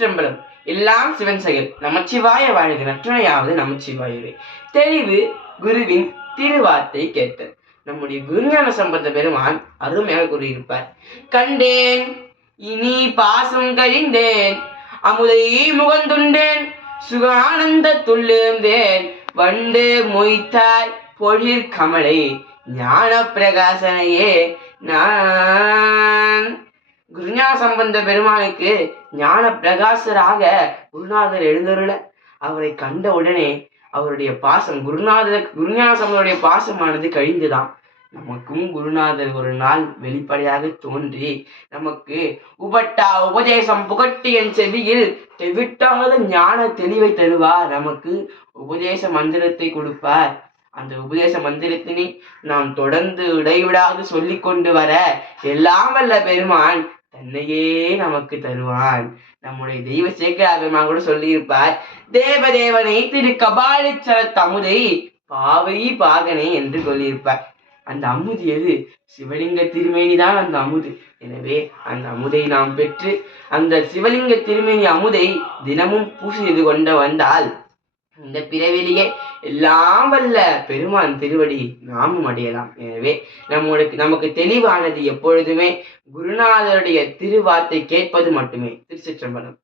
திருச்சிற்றம்பலம். எல்லாம் சிவன் செயல். நமச்சிவாய வாழ்க. நற்றுணையாவது நமச்சிவாயவே. தெளிவு குருவின் திருவார்த்தை கேட்டல். நம்முடைய குருஞான சம்பந்த பெருமான் அருமையாக கூறியிருப்பார். கண்டேன் இனி பாசம் கழிந்தேன், அமுதை முகந்துண்டேன், சுகானந்த துள்ளுந்தேன், வண்டு மொய்த்தாய் பொழிற் கமலை ஞான பிரகாசனையே நான். குருஞான சம்பந்த பெருமானுக்கு ஞான பிரகாசராக குருநாதர் எழுந்தருள அவரை கண்ட உடனே அவருடைய பாசம் குருஞான சம்பந்தருடைய பாசமானது கழிந்துதான். நமக்கும் குருநாதர் ஒரு நாள் வெளிப்படையாக தோன்றி நமக்கு உபதேசம் புகட்டி என் செவியில் தெவிட்டாத ஞான தெளிவை தருவார். நமக்கு உபதேச மந்திரத்தை கொடுப்பார். அந்த உபதேச மந்திரத்தினை நாம் தொடர்ந்து இடைவிடாது சொல்லி கொண்டு வர எல்லாம் வல்ல பெருமான் தன்னையே நமக்கு தருவான். நம்முடைய தெய்வ சேக்கரார் பெருமான் கூட சொல்லியிருப்பார், தேவதேவனை திரு கபாலீச்சர அமுதை பாவை பாகனை என்று சொல்லியிருப்பார். அந்த அமுது எது? சிவலிங்க திருமேனிதான் அந்த அமுது. எனவே அந்த அமுதை நாம் பெற்று அந்த சிவலிங்க திருமேனி அமுதை தினமும் பூசி செய்து கொண்டு வந்தால் இந்த பிறவிலேயே எல்லாம் வல்ல பெருமான் திருவடி நாமும் அடையலாம். எனவே நமக்கு தெளிவானது எப்பொழுதுமே குருநாதருடைய திருவார்த்தை கேட்பது மட்டுமே. திருச்சிற்றம்பலம்.